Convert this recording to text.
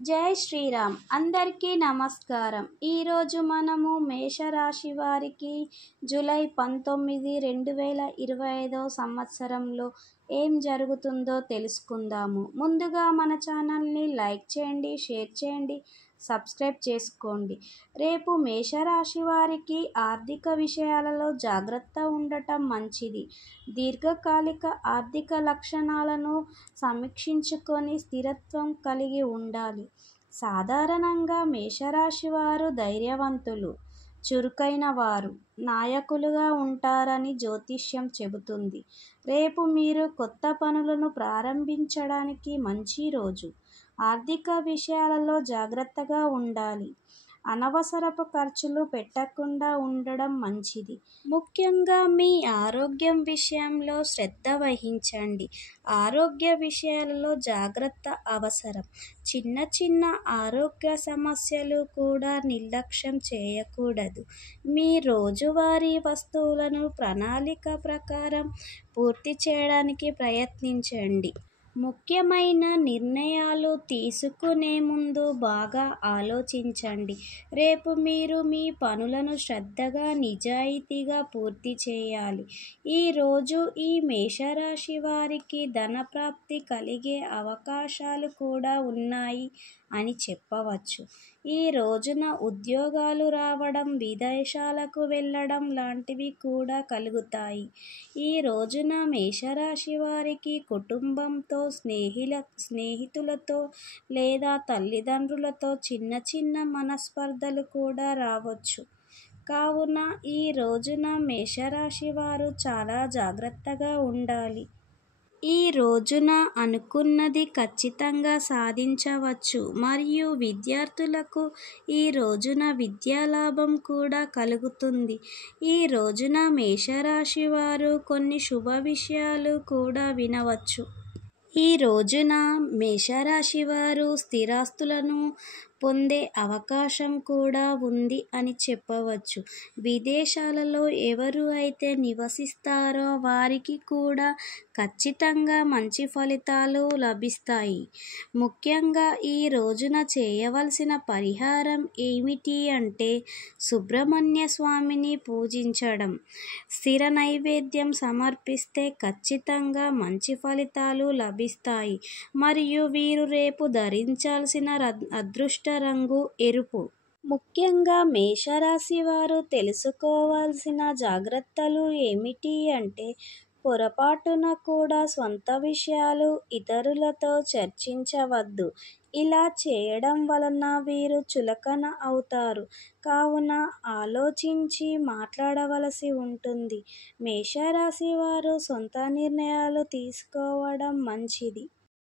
జై శ్రీరామ్. అందరికీ నమస్కారం. ఈరోజు మనము మేషరాశి వారికి జూలై 19, 2025 సంవత్సరంలో ఏం జరుగుతుందో తెలుసుకుందాము. ముందుగా మన ఛానల్ని లైక్ చేయండి, షేర్ చేయండి, సబ్స్క్రైబ్ చేసుకోండి. రేపు మేషరాశి వారికి ఆర్థిక విషయాలలో జాగ్రత్త ఉండటం మంచిది. దీర్ఘకాలిక ఆర్థిక లక్షణాలను సమీక్షించుకొని స్థిరత్వం కలిగి ఉండాలి. సాధారణంగా మేషరాశి వారు ధైర్యవంతులు, చురుకైన వారు, నాయకులుగా ఉంటారని జ్యోతిష్యం చెబుతుంది. రేపు మీరు కొత్త పనులను ప్రారంభించడానికి మంచి రోజు. ఆర్థిక విషయాలలో జాగ్రత్తగా ఉండాలి. అనవసరపు ఖర్చులు పెట్టకుండా ఉండడం మంచిది. ముఖ్యంగా మీ ఆరోగ్యం విషయంలో శ్రద్ధ వహించండి. ఆరోగ్య విషయాలలో జాగ్రత్త అవసరం. చిన్న చిన్న ఆరోగ్య సమస్యలు కూడా నిర్లక్ష్యం చేయకూడదు. మీ రోజువారీ వస్తువులను ప్రణాళిక ప్రకారం పూర్తి చేయడానికి ప్రయత్నించండి. ముఖ్యమైన నిర్ణయాలు తీసుకునే ముందు బాగా ఆలోచించండి. రేపు మీరు మీ పనులను శ్రద్ధగా, నిజాయితీగా పూర్తి చేయాలి. ఈరోజు ఈ మేషరాశి వారికి ధనప్రాప్తి కలిగే అవకాశాలు కూడా ఉన్నాయి అని చెప్పవచ్చు. ఈ రోజున ఉద్యోగాలు రావడం, విదేశాలకు వెళ్ళడం లాంటివి కూడా కలుగుతాయి. ఈ రోజున మేషరాశి వారికి కుటుంబంతో, స్నేహితులతో లేదా తల్లిదండ్రులతో చిన్న చిన్న మనస్పర్ధలు కూడా రావచ్చు. కావున ఈ రోజున మేషరాశి వారు చాలా జాగ్రత్తగా ఉండాలి. ఈ రోజున అనుకున్నది ఖచ్చితంగా సాధించవచ్చు మరియు విద్యార్థులకు ఈ రోజున విద్యాలాభం కూడా కలుగుతుంది. ఈ రోజున మేషరాశి వారు కొన్ని శుభ విషయాలు కూడా వినవచ్చు. ఈ రోజున మేషరాశి వారు స్థిరాస్తులను పొందే అవకాశం కూడా ఉంది అని చెప్పవచ్చు. విదేశాలలో ఎవరు అయితే నివసిస్తారో వారికి కూడా ఖచ్చితంగా మంచి ఫలితాలు లభిస్తాయి. ముఖ్యంగా ఈ రోజున చేయవలసిన పరిహారం ఏమిటి అంటే సుబ్రహ్మణ్య స్వామిని పూజించడం, స్థిర నైవేద్యం సమర్పిస్తే ఖచ్చితంగా మంచి ఫలితాలు లభిస్తాయి. మరియు వీరు రేపు ధరించాల్సిన అదృష్ట రంగు ఎరుపు. ముఖ్యంగా మేషరాశి వారు తెలుసుకోవాల్సిన జాగ్రత్తలు ఏమిటి అంటే పొరపాటున కూడా స్వంత విషయాలు ఇతరులతో చర్చించవద్దు. ఇలా చేయడం వలన వీరు చులకన అవుతారు. కావున ఆలోచించి మాట్లాడవలసి ఉంటుంది. మేషరాశి వారు సొంత నిర్ణయాలు తీసుకోవడం మంచిది.